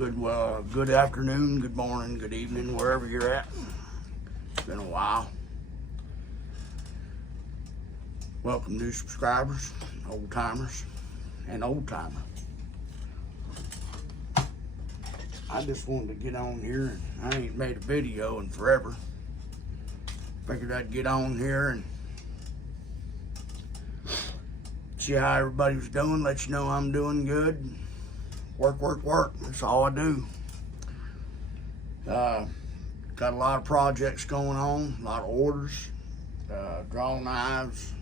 Good afternoon, good morning, good evening, wherever you're at. It's been a while. Welcome new subscribers, old timers, and old timer. I just wanted to get on here, and I ain't made a video in forever. Figured I'd get on here and see how everybody was doing, let you know I'm doing good. Work. That's all I do. Got a lot of projects going on, a lot of orders, draw knives,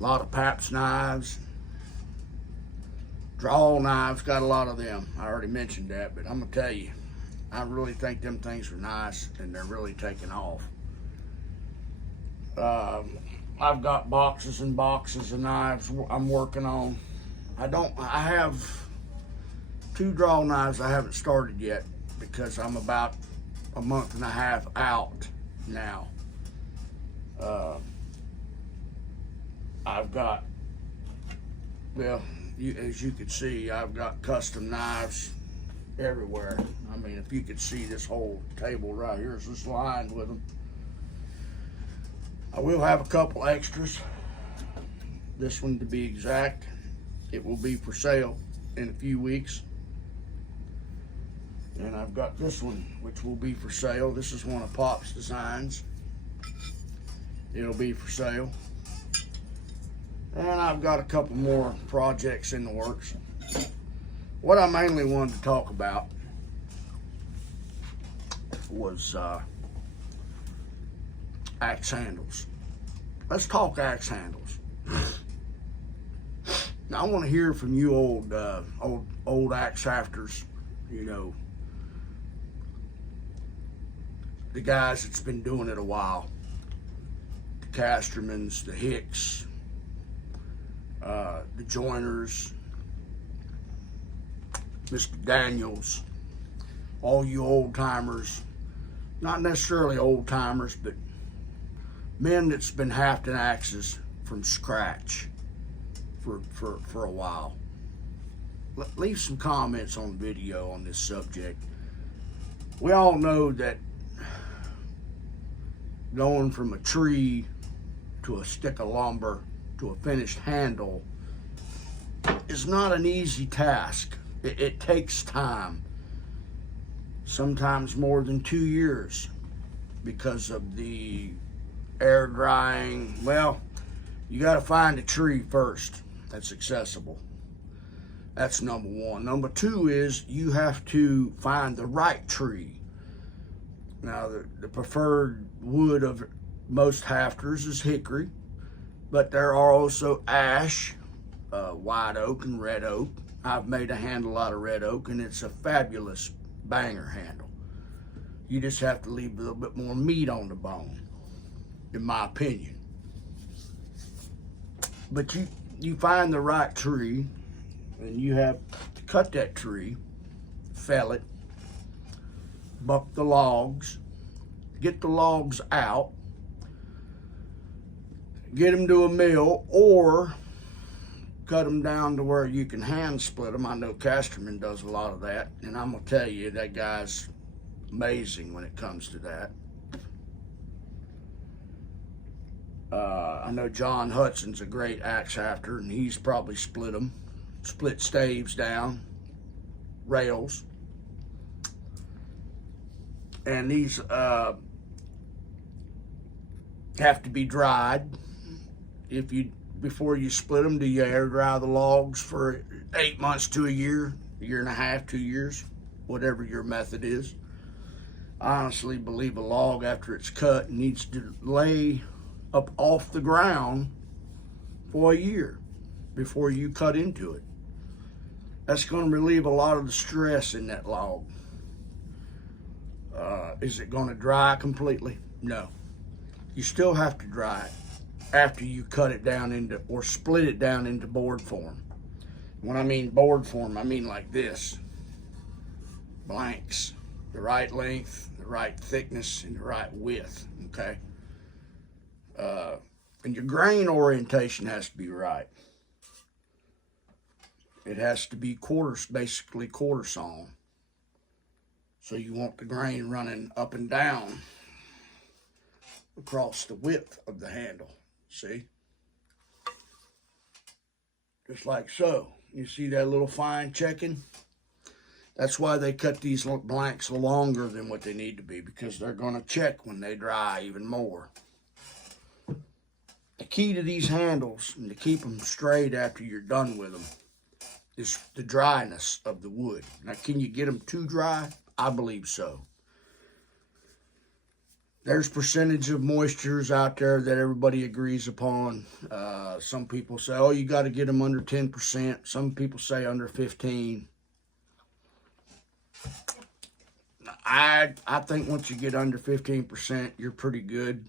a lot of Paps knives, draw knives, got a lot of them. I already mentioned that, but I'm gonna tell you, I really think them things are nice and they're really taking off. I've got boxes and boxes of knives I'm working on. I have 2 draw knives I haven't started yet because I'm about a month and a half out now. I've got, well, as you can see, I've got custom knives everywhere. I mean, if you could see this whole table right here is just lined with them. I will have a couple extras. This one to be exact. It will be for sale in a few weeks. And I've got this one, which will be for sale. This is one of Pop's designs. It'll be for sale. And I've got a couple more projects in the works. What I mainly wanted to talk about was axe handles. Let's talk axe handles. Now I want to hear from you old axe hafters, you know, the guys that's been doing it a while, the Castermans, the Hicks, the Joiners, Mr. Daniels, all you old timers, not necessarily old timers, but men that's been hafting axes from scratch for a while. Leave some comments on the video on this subject. We all know that going from a tree to a stick of lumber to a finished handle is not an easy task. It takes time, sometimes more than 2 years, because of the air drying. Well, you got to find a tree first that's accessible. That's number one. Number two is you have to find the right tree. Now, the preferred wood of most hafters is hickory, but there are also ash, white oak, and red oak. I've made a handle out of red oak, and it's a fabulous banger handle. You just have to leave a little bit more meat on the bone, in my opinion. But you find the right tree, and you have to cut that tree, fell it, buck the logs, get the logs out, get them to a mill, or cut them down to where you can hand split them. I know Casterman does a lot of that, and I'm gonna tell you, that guy's amazing when it comes to that. I know John Hudson's a great axe hafter, and he's probably split them, split staves down, rails, and these have to be dried. Before you split them, do you air dry the logs for 8 months to a year and a half, 2 years, whatever your method is? I honestly believe a log, after it's cut, needs to lay up off the ground for a year before you cut into it. That's going to relieve a lot of the stress in that log. Is it going to dry completely? No. You still have to dry it after you cut it down into, or split it down into board form. When I mean board form, I mean like this. Blanks. The right length, the right thickness, and the right width, okay? And your grain orientation has to be right. It has to be basically quarter sawn. So you want the grain running up and down across the width of the handle. See? Just like so. You see that little fine checking? That's why they cut these blanks longer than what they need to be, because they're going to check when they dry even more. The key to these handles, and to keep them straight after you're done with them, is the dryness of the wood. Now, can you get them too dry? I believe so. There's percentage of moistures out there that everybody agrees upon. Some people say, oh, you got to get them under 10%. Some people say under 15%. I think once you get under 15%, you're pretty good.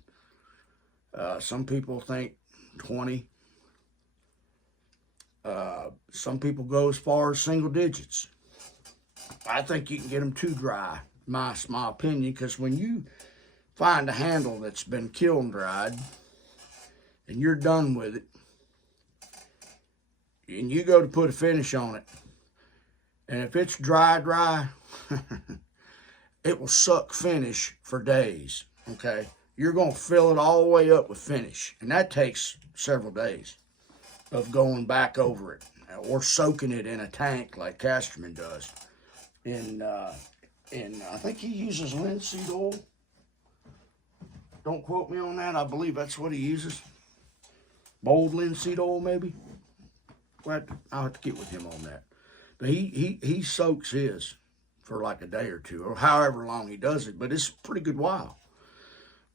Some people think 20%. Some people go as far as single digits. I think you can get them too dry, my opinion, because when you find a handle that's been kiln dried and you're done with it, and you go to put a finish on it, and if it's dry, it will suck finish for days, okay? You're going to fill it all the way up with finish, and that takes several days of going back over it or soaking it in a tank like Casterman does. And I think he uses linseed oil. Don't quote me on that. I believe that's what he uses. Bold linseed oil, maybe. I'll have to get with him on that. But he soaks his for like a day or two, or however long he does it. But it's a pretty good while.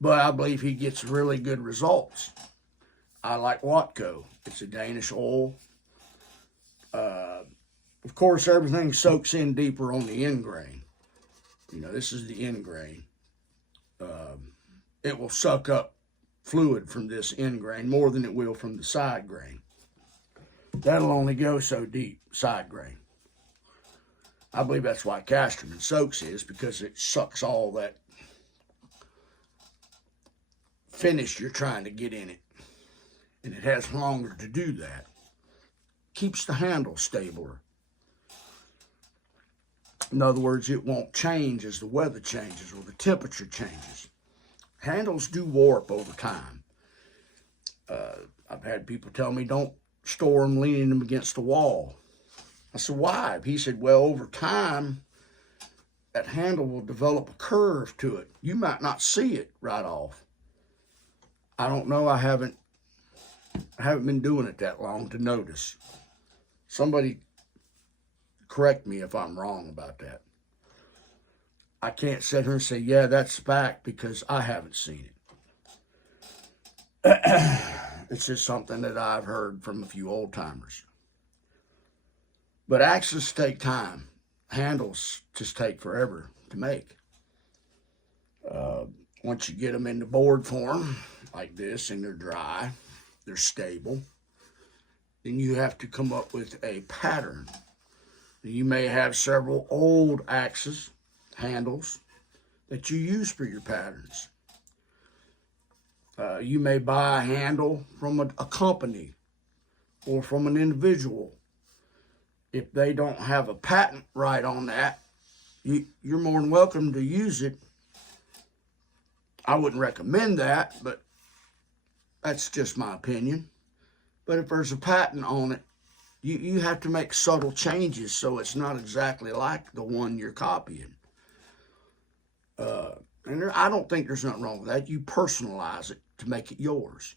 But I believe he gets really good results. I like Watco. It's a Danish oil. Of course, everything soaks in deeper on the end grain. You know, this is the end grain. It will suck up fluid from this end grain more than it will from the side grain. That'll only go so deep, side grain. I believe that's why Casterman soaks his, because it sucks all that finish you're trying to get in it. And it has longer to do that. Keeps the handle stabler. In other words, it won't change as the weather changes or the temperature changes. Handles do warp over time. I've had people tell me, don't store them leaning them against the wall. I said, why? He said, well, over time, that handle will develop a curve to it. You might not see it right off. I don't know. I haven't been doing it that long to notice. Somebody correct me if I'm wrong about that. I can't sit here and say, yeah, that's fact, because I haven't seen it. It's just something that I've heard from a few old timers. But axes take time. Handles just take forever to make. Once you get them into board form, like this, and they're dry, they're stable, then you have to come up with a pattern. You may have several old axes, handles, that you use for your patterns. You may buy a handle from a company or from an individual. If they don't have a patent right on that, you're more than welcome to use it. I wouldn't recommend that, but that's just my opinion. But if there's a patent on it, you have to make subtle changes so it's not exactly like the one you're copying. And I don't think there's nothing wrong with that. You personalize it to make it yours.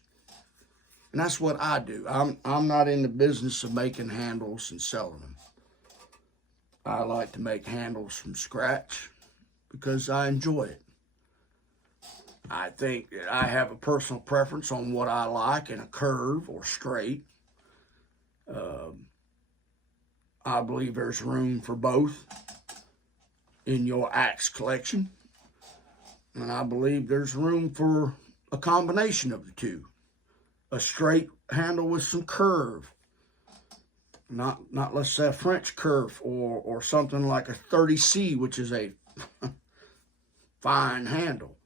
And that's what I do. I'm not in the business of making handles and selling them. I like to make handles from scratch because I enjoy it. I think that I have a personal preference on what I like in a curve or straight. I believe there's room for both in your axe collection. And I believe there's room for a combination of the two. A straight handle with some curve. Not let's say a French curve or something like a 30C, which is a fine handle.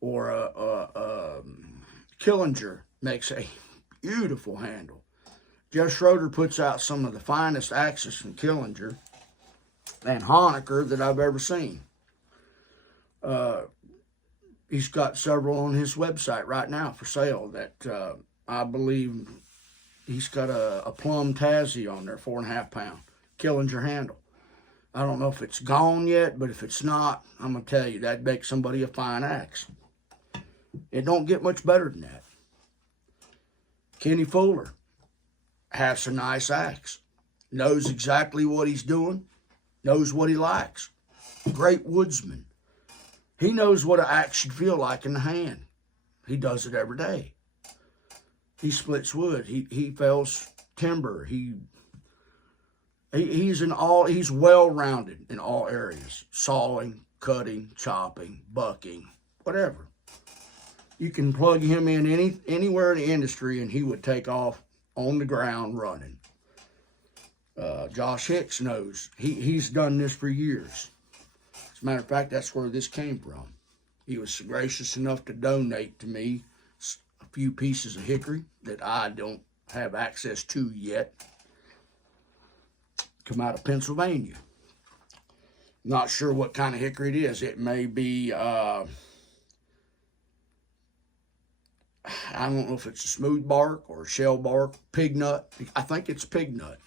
Or a Killinger makes a beautiful handle. Jeff Schroeder puts out some of the finest axes from Killinger and Honaker that I've ever seen. He's got several on his website right now for sale that I believe he's got a Plum Tassie on there, 4.5 pound, Killinger handle. I don't know if it's gone yet, but if it's not, I'm going to tell you, that makes somebody a fine axe. It don't get much better than that. Kenny Fuller has a nice axe. Knows exactly what he's doing. Knows what he likes. Great woodsman. He knows what an axe should feel like in the hand. He does it every day. He splits wood. He fells timber. He's well-rounded in all areas. Sawing, cutting, chopping, bucking, whatever. You can plug him in anywhere in the industry and he would take off on the ground running. Josh Hicks knows. He's done this for years. As a matter of fact, that's where this came from. He was gracious enough to donate to me a few pieces of hickory that I don't have access to yet. Come out of Pennsylvania. Not sure what kind of hickory it is. It may be, I don't know if it's a smooth bark or a shell bark, pig nut. I think it's pig nut.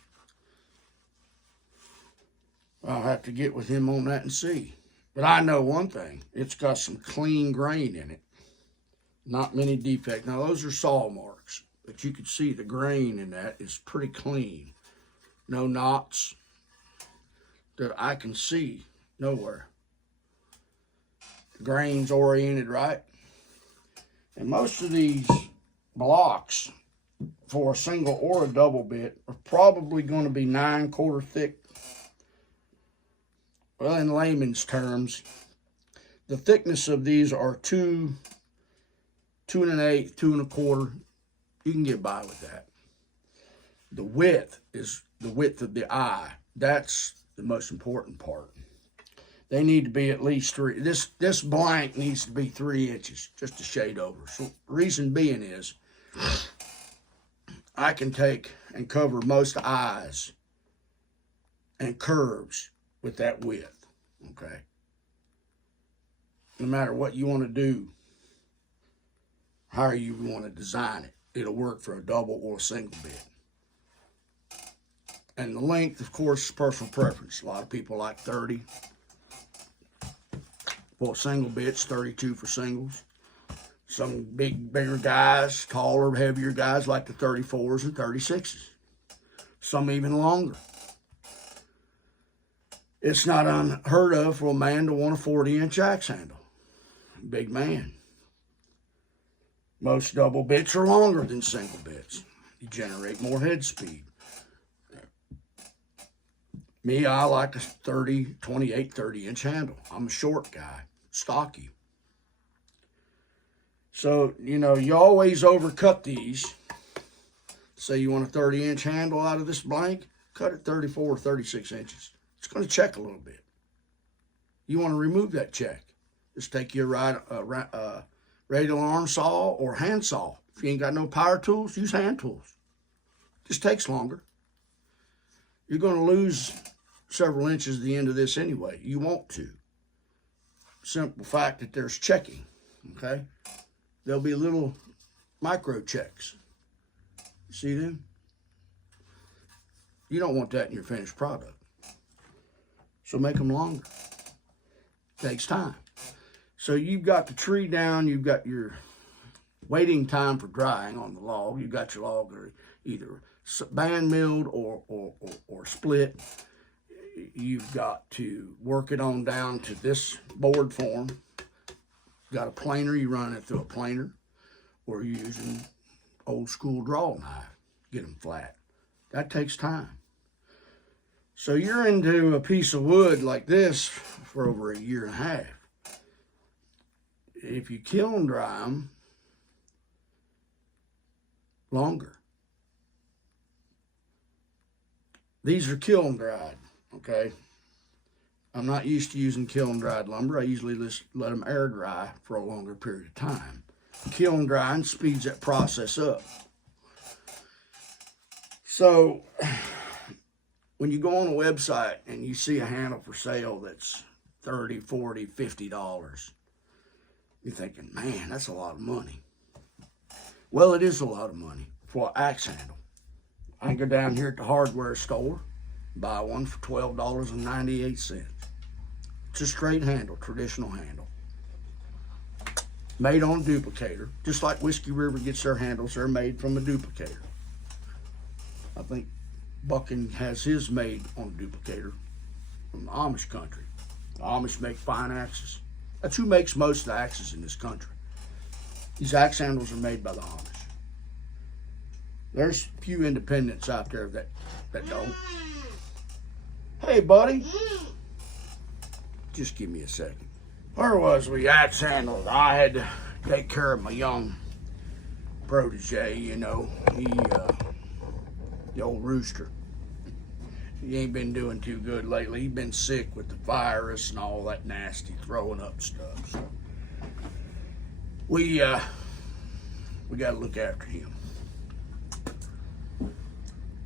I'll have to get with him on that and see. But I know one thing. It's got some clean grain in it. Not many defects. Now, those are saw marks. But you can see the grain in that is pretty clean. No knots that I can see nowhere. The grain's oriented right. And most of these blocks for a single or a double bit are probably going to be 9/4 thick. Well, in layman's terms, the thickness of these are 2 1/8, 2 1/4. You can get by with that. The width is the width of the eye. That's the most important part. They need to be at least 3. This blank needs to be 3 inches, just a shade over. So reason being is, I can take and cover most eyes and curves with that width, okay? No matter what you want to do, how you want to design it, it'll work for a double or a single bit. And the length, of course, is personal preference. A lot of people like 30 for single bits, 32 for singles. Some bigger guys, taller, heavier guys like the 34s and 36s. Some even longer. It's not unheard of for a man to want a 40-inch axe handle. Big man. Most double bits are longer than single bits. You generate more head speed. Me, I like a 28, 30-inch handle. I'm a short guy, stocky. So, you always overcut these. Say you want a 30-inch handle out of this blank, cut it 34 or 36 inches. It's going to check a little bit. You want to remove that check. Just take your radial arm saw or hand saw. If you ain't got no power tools, use hand tools. Just takes longer. You're going to lose several inches at the end of this anyway. You want to. Simple fact that there's checking, okay? There'll be little micro checks. See them? You don't want that in your finished product. So make them longer. Takes time. So you've got the tree down, you've got your waiting time for drying on the log. You've got your log either band milled or split. You've got to work it on down to this board form. Got a planer, you run it through a planer, or you're using old school draw knife, get them flat. That takes time. So you're into a piece of wood like this for over 1.5 years. If you kiln dry them, longer. These are kiln dried, okay? I'm not used to using kiln dried lumber. I usually just let them air dry for a longer period of time. Kiln drying speeds that process up. So when you go on a website and you see a handle for sale that's $30, $40, $50, you're thinking, man, that's a lot of money. Well, it is a lot of money for an axe handle. I can go down here at the hardware store, buy one for $12.98. It's a straight handle, traditional handle. Made on a duplicator. Just like Whiskey River gets their handles, they're made from a duplicator. I think Bucking has his made on a duplicator from the Amish country. The Amish make fine axes. That's who makes most of the axes in this country. These axe handles are made by the Amish. There's a few independents out there that don't. Hey, buddy. Just give me a second. Where was we? Axe handles. I had to take care of my young protege, you know. The old rooster. He ain't been doing too good lately. He's been sick with the virus and all that nasty throwing up stuff. So we got to look after him.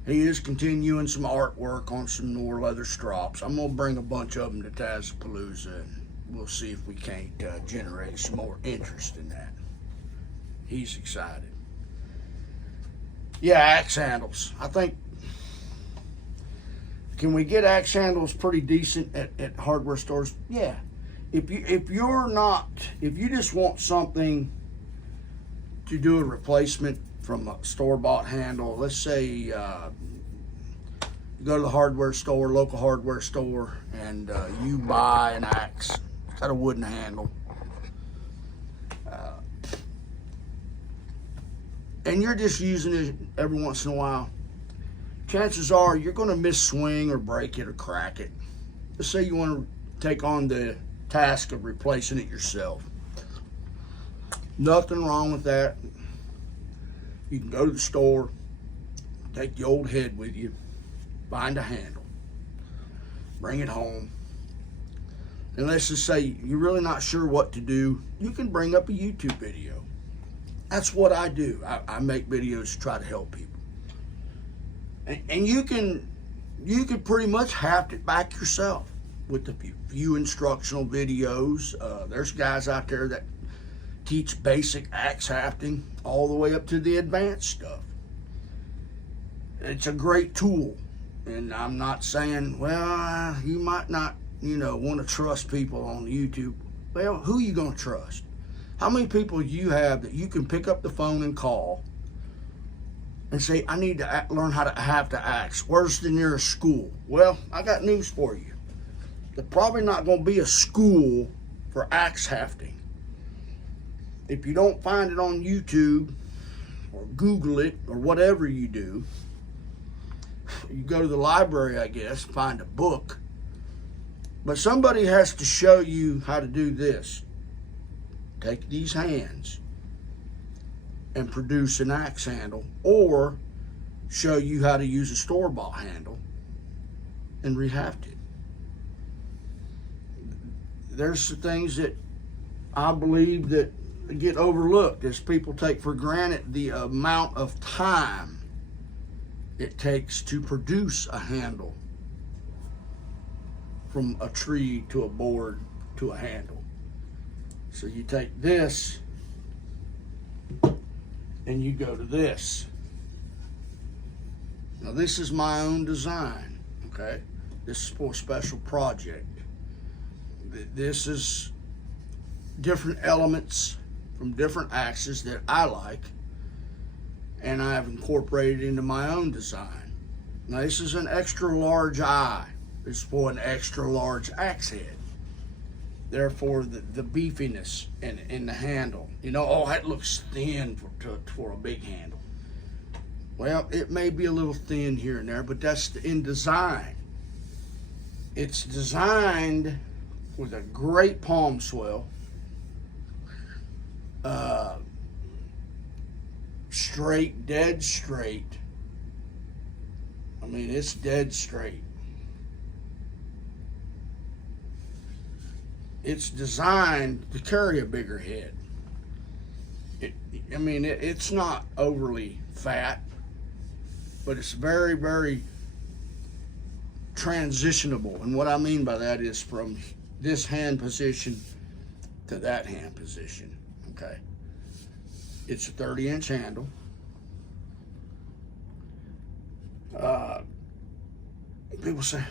He is continuing some artwork on some newer leather strops. I'm going to bring a bunch of them to Tazapalooza, and we'll see if we can't generate some more interest in that. He's excited. Yeah, axe handles. I think, can we get axe handles pretty decent at hardware stores? Yeah. If you just want something to do a replacement from a store-bought handle, let's say you go to the hardware store, local hardware store, and you buy an axe. It's got a wooden handle. And you're just using it every once in a while, chances are you're going to miss swing or break it or crack it. Let's say you want to take on the task of replacing it yourself. Nothing wrong with that. You can go to the store, take the old head with you, find a handle, bring it home. And let's just say you're really not sure what to do, you can bring up a YouTube video. That's what I do. I make videos to try to help people. And you can pretty much haft it back yourself with a few instructional videos. There's guys out there that teach basic axe hafting all the way up to the advanced stuff. It's a great tool. And I'm not saying, well, you might not, want to trust people on YouTube. Well, who are you going to trust? How many people do you have that you can pick up the phone and call and say, I need to learn how to haft the axe. Where's the nearest school? Well, I got news for you. There's probably not going to be a school for axe hafting. If you don't find it on YouTube or Google it or whatever you do, you go to the library, I guess, find a book. But somebody has to show you how to do this. Take these hands and produce an axe handle, or show you how to use a store-bought handle and rehaft it. There's the things that I believe that get overlooked as people take for granted the amount of time it takes to produce a handle from a tree to a board to a handle. So you take this and you go to this. Now this is my own design, okay? This is for a special project. This is different elements from different axes that I like, and I have incorporated into my own design. Now this is an extra large eye. It's for an extra large axe head. Therefore, the beefiness in the handle. Oh, that looks thin for a big handle. Well, it may be a little thin here and there, but that's in design. It's designed with a great palm swell, straight, dead straight. I mean, it's dead straight. It's designed to carry a bigger head. It's not overly fat. but it's very, very transitionable. And what I mean by that is from this hand position to that hand position, okay? It's a 30-inch handle. People say,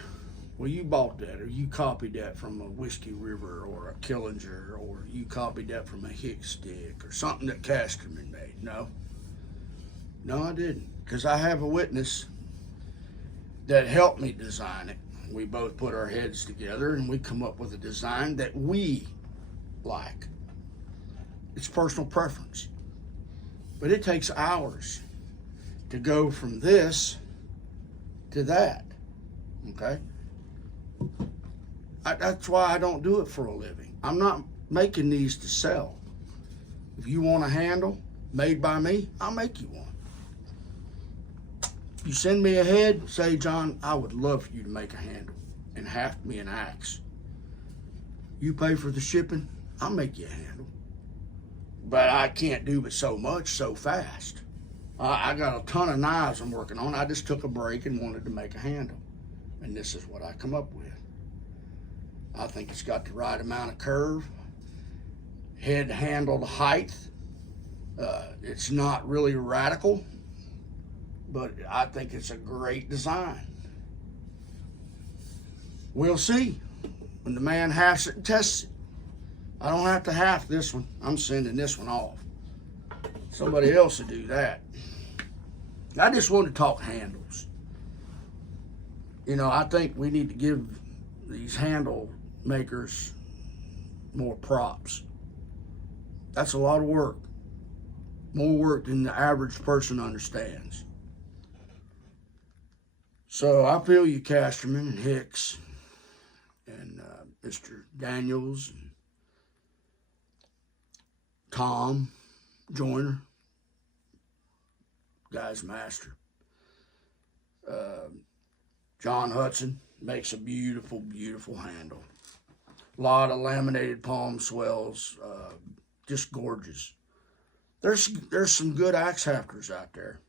well, you bought that, or you copied that from a Whiskey River or a Killinger, or you copied that from a Hick stick or something that Casterman made. No, I didn't, because I have a witness that helped me design it. We both put our heads together and we come up with a design that we like. It's personal preference, but it takes hours to go from this to that, okay? That's why I don't do it for a living. I'm not making these to sell. If you want a handle made by me, I'll make you one. You send me a head, say, John, I would love for you to make a handle and haft me an axe. You pay for the shipping, I'll make you a handle. But I can't do it so much so fast. I got a ton of knives I'm working on. I just took a break and wanted to make a handle. And this is what I come up with. I think it's got the right amount of curve, head handle to height. It's not really radical, but I think it's a great design. We'll see when the man hafts it and tests it. I don't have to haft this one. I'm sending this one off. Somebody else will do that. I just want to talk handles. You know, I think we need to give these handle makers more props. That's a lot of work. More work than the average person understands. So I feel you, Casterman and Hicks and Mr. Daniels and Tom Joyner, guy's master. John Hudson makes a beautiful, beautiful handle. A lot of laminated palm swells, just gorgeous. There's some good axe hafters out there.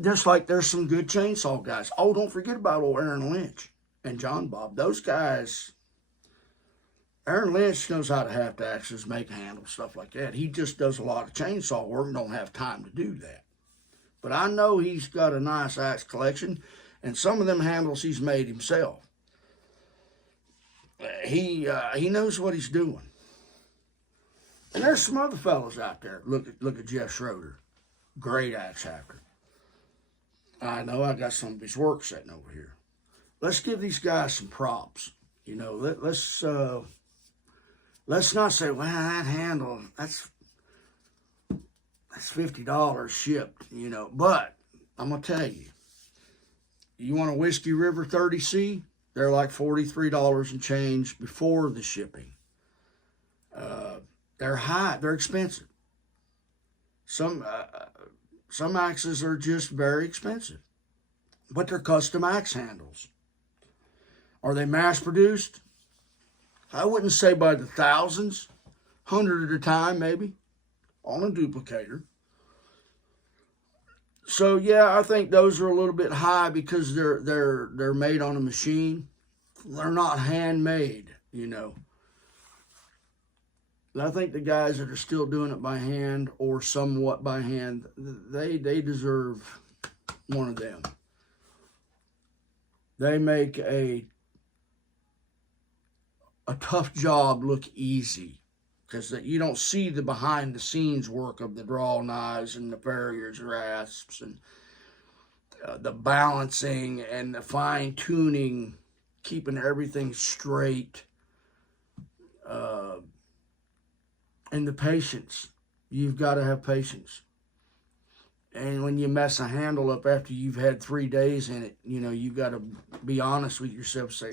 Just like there's some good chainsaw guys. Oh, don't forget about old Aaron Lynch and John Bob. Those guys, Aaron Lynch knows how to haft axes, make handles, stuff like that. He just does a lot of chainsaw work and don't have time to do that. But I know he's got a nice axe collection, and some of them handles he's made himself. He knows what he's doing. And there's some other fellows out there. Look at Jeff Schroeder, great axe hafter. I know I got some of his work sitting over here. Let's give these guys some props. You know, let's not say, well, that handle, that's $50 shipped, you know. But I'm going to tell you, you want a Whiskey River 30C? They're like $43 and change before the shipping. They're high. They're expensive. Some axes are just very expensive, but they're custom axe handles. Are they mass produced? I wouldn't say by the thousands, 100 at a time maybe, on a duplicator. So yeah, I think those are a little bit high because they're made on a machine. They're not handmade, you know. I think the guys that are still doing it by hand or somewhat by hand, they deserve one of them. They make a tough job look easy because you don't see the behind the scenes work of the draw knives and the farrier's rasps and the balancing and the fine tuning, keeping everything straight. And the patience. You've got to have patience. And when you mess a handle up after you've had 3 days in it, you know, you've got to be honest with yourself, say,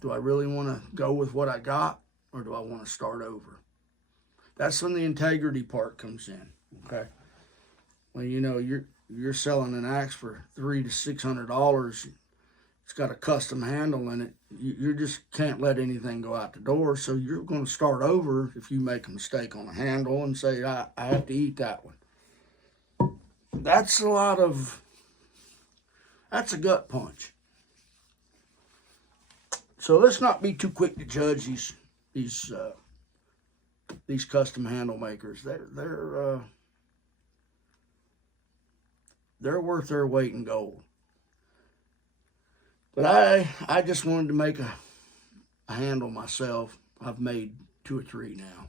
do I really want to go with what I got, or do I want to start over? That's when the integrity part comes in, okay? When, you know, you're selling an axe for $300 to $600, it's got a custom handle in it. You just can't let anything go out the door. So you're going to start over if you make a mistake on a handle and say, I have to eat that one. that's that's a gut punch. So let's not be too quick to judge these custom handle makers. They're worth their weight in gold. But I just wanted to make a handle myself. I've made 2 or 3 now.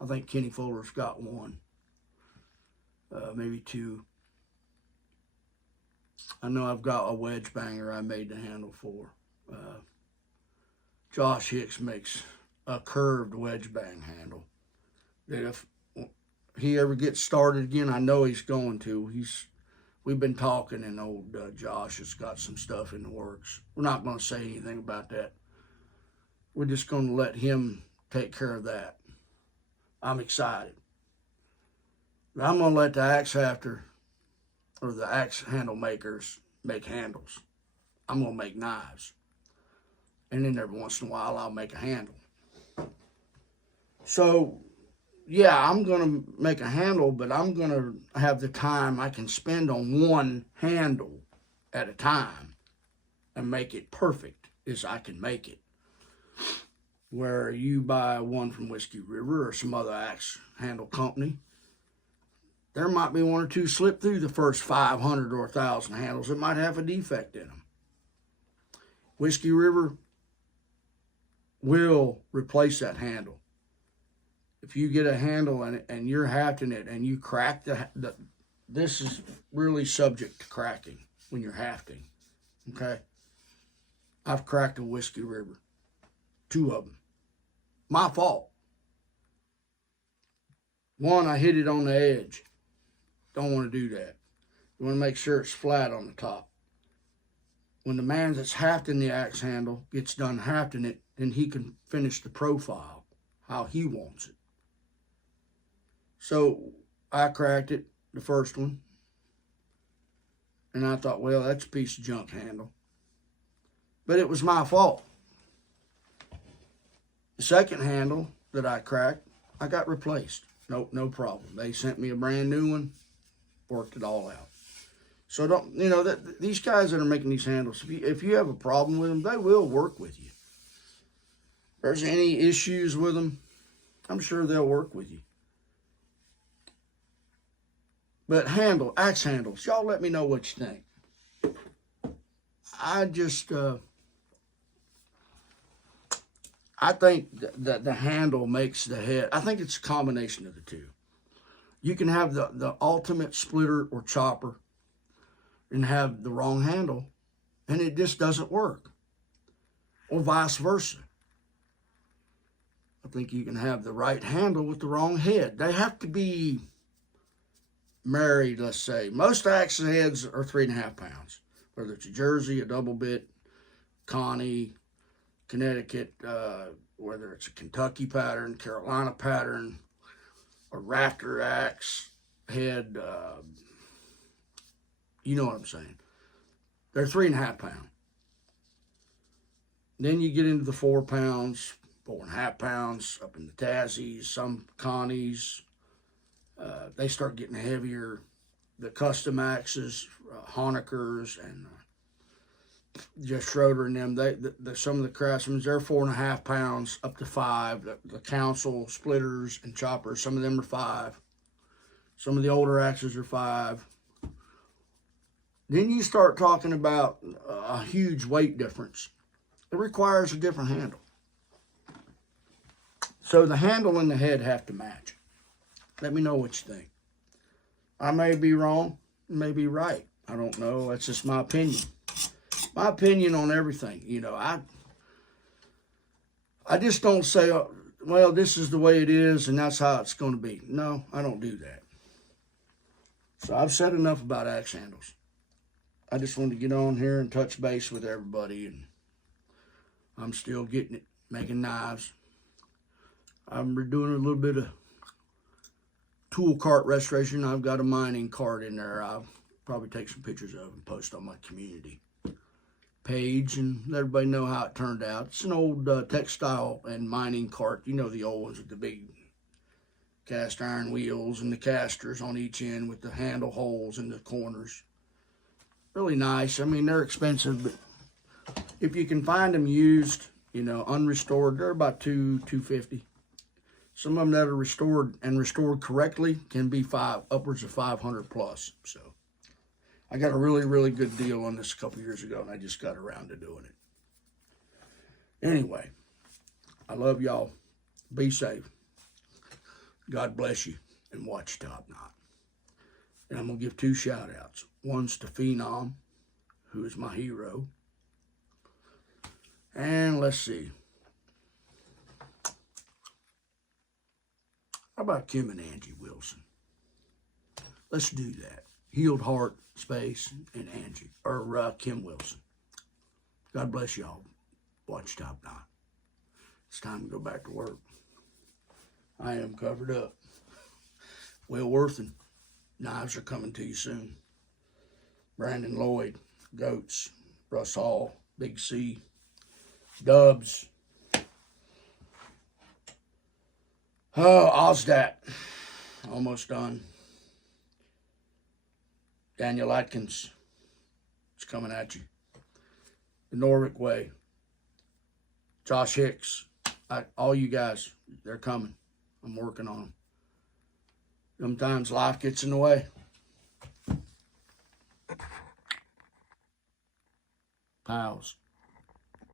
I think Kenny Fuller's got 1, maybe 2. I know I've got a wedge banger I made the handle for. Josh Hicks makes a curved wedge bang handle that if he ever gets started again, I know he's going to. We've been talking, and old Josh has got some stuff in the works. We're not going to say anything about that. We're just going to let him take care of that. I'm excited. But I'm going to let the axe handle makers make handles. I'm going to make knives. And then every once in a while, I'll make a handle. So, yeah, I'm going to make a handle, but I'm going to have the time I can spend on one handle at a time and make it perfect as I can make it. Where you buy one from Whiskey River or some other axe handle company, there might be 1 or 2 slip through the first 500 or 1,000 handles that might have a defect in them. Whiskey River will replace that handle. If you get a handle and you're hafting it and you crack this is really subject to cracking when you're hafting, okay? I've cracked a Whiskey River, 2 of them. My fault. 1, I hit it on the edge. Don't want to do that. You want to make sure it's flat on the top. When the man that's hafting the axe handle gets done hafting it, then he can finish the profile how he wants it. So I cracked it, the first one, and I thought, well, that's a piece of junk handle. But it was my fault. The second handle that I cracked, I got replaced. Nope, no problem. They sent me a brand new one, worked it all out. So don't, these guys that are making these handles, if you have a problem with them, they will work with you. If there's any issues with them, I'm sure they'll work with you. But axe handles, y'all let me know what you think. I think that the handle makes the head. I think it's a combination of the two. You can have the ultimate splitter or chopper and have the wrong handle, and it just doesn't work. Or vice versa. I think you can have the right handle with the wrong head. They have to be married, let's say. Most axe heads are 3.5 pounds, whether it's a Jersey, a double bit, Connie, Connecticut, whether it's a Kentucky pattern, Carolina pattern, a rafter axe head, you know what I'm saying. They're 3.5 pounds. Then you get into the 4 pounds, 4.5 pounds, up in the Tassies, some Connies. They start getting heavier. The custom axes, Honeckers, and Jeff Schroeder and them, some of the craftsmen, they're 4.5 pounds up to 5. The council splitters and choppers, some of them are 5. Some of the older axes are 5. Then you start talking about a huge weight difference. It requires a different handle. So the handle and the head have to match. Let me know what you think. I may be wrong, may be right. I don't know. That's just my opinion. My opinion on everything. I just don't say, well, this is the way it is and that's how it's going to be. No, I don't do that. So I've said enough about axe handles. I just wanted to get on here and touch base with everybody, and I'm still getting it, making knives. I'm doing a little bit of tool cart restoration. I've got a mining cart in there. I'll probably take some pictures of and post on my community page and let everybody know how it turned out. It's an old textile and mining cart. You know, the old ones with the big cast iron wheels and the casters on each end with the handle holes in the corners. Really nice. I mean, they're expensive, but if you can find them used, you know, unrestored, they're about $250. Some of them that are restored and restored correctly can be upwards of 500 plus. So I got a really, really good deal on this a couple years ago, and I just got around to doing it. Anyway, I love y'all. Be safe. God bless you, and watch Top Knot. And I'm going to give 2 shout outs. One's to Phenom, who is my hero. And let's see. How about Kim and Angie Wilson? Let's do that. Healed Heart, space, and Angie, or Kim Wilson. God bless y'all. Watch Top Knot. It's time to go back to work. I am covered up. Will Worthen, knives are coming to you soon. Brandon Lloyd, Goats, Russ Hall, Big C, Dubs. Oh, Ozdat, almost done. Daniel Atkins, it's coming at you. The Norwick Way, Josh Hicks, all you guys, they're coming. I'm working on them. Sometimes life gets in the way. Pals.